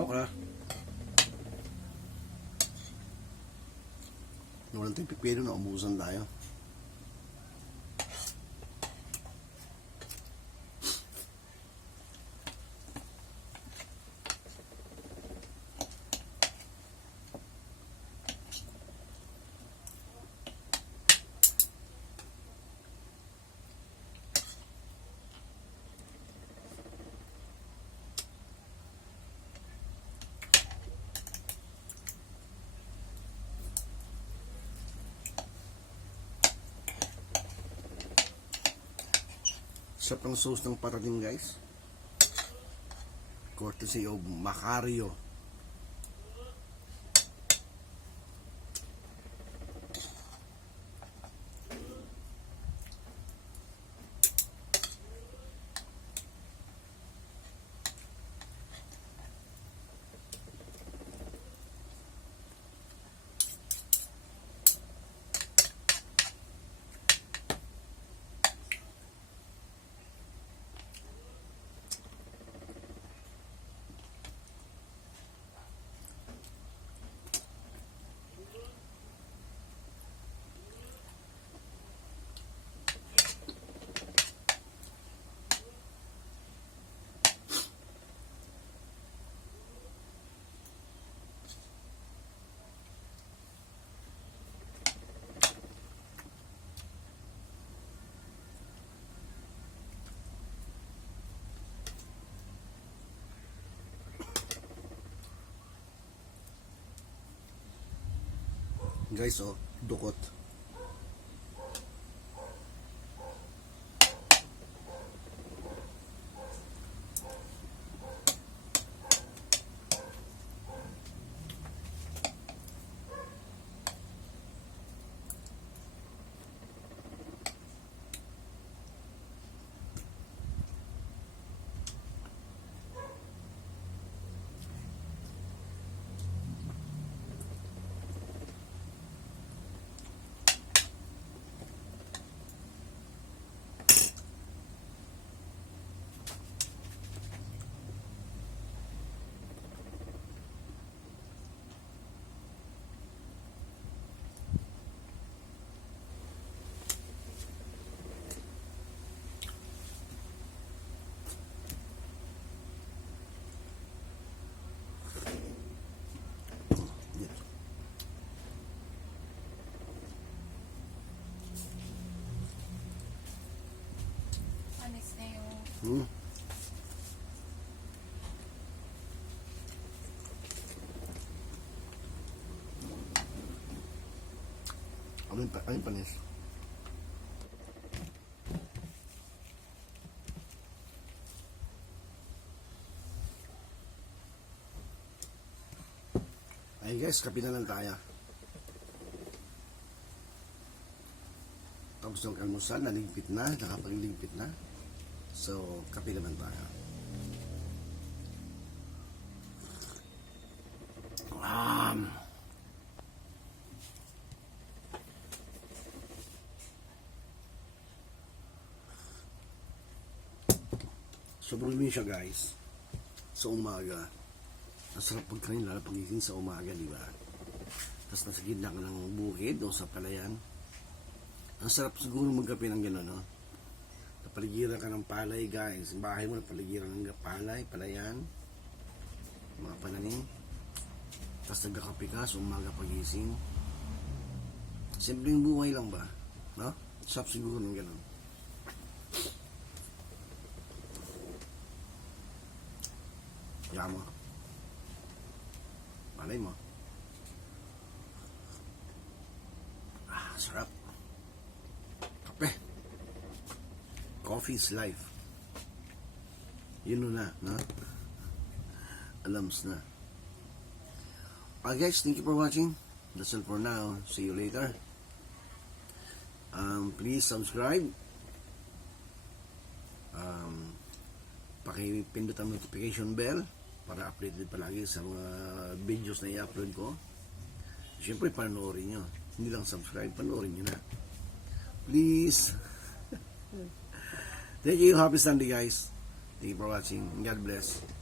Okay. Walang tayong pipino na umusan tayo. Sarap ng sauce ng parating, guys. Courtesy of Macario. Guys, oh, dukot. Hmm. Ano yung panis? Ay guys, kape na lang tayo. Tapos yung almusal, naligpit na, nakapagligpit na. So, kape naman tayo. Sobrang lumi siya, guys. Sa umaga. Masarap pagkain, lalo pagising sa umaga, di ba? Tapos nasa gitna ka ng bukid o sa palayan. Ang sarap siguro magkape ng gano'n, no? Napaligiran ka ng palay, guys. Yung bahay mo, napaligiran ng palay, palayan. Mga pananim. Tapos nagkakape ka sa umaga pagising. Simpleng buhay lang ba? No? Sarap siguro ng gano'n. Kaya mo. Malay mo. Sarap. Kape. Coffee is life. Yun na, no? Alams na. Guys, thank you for watching. That's all for now. See you later. Please subscribe. Pakipindot ang notification bell para updated palagi sa mga videos na i-upload ko. Siyempre, panoorin nyo. Hindi lang subscribe, panoorin nyo na. Please. Thank you. Happy Sunday, guys. Thank you for watching. God bless.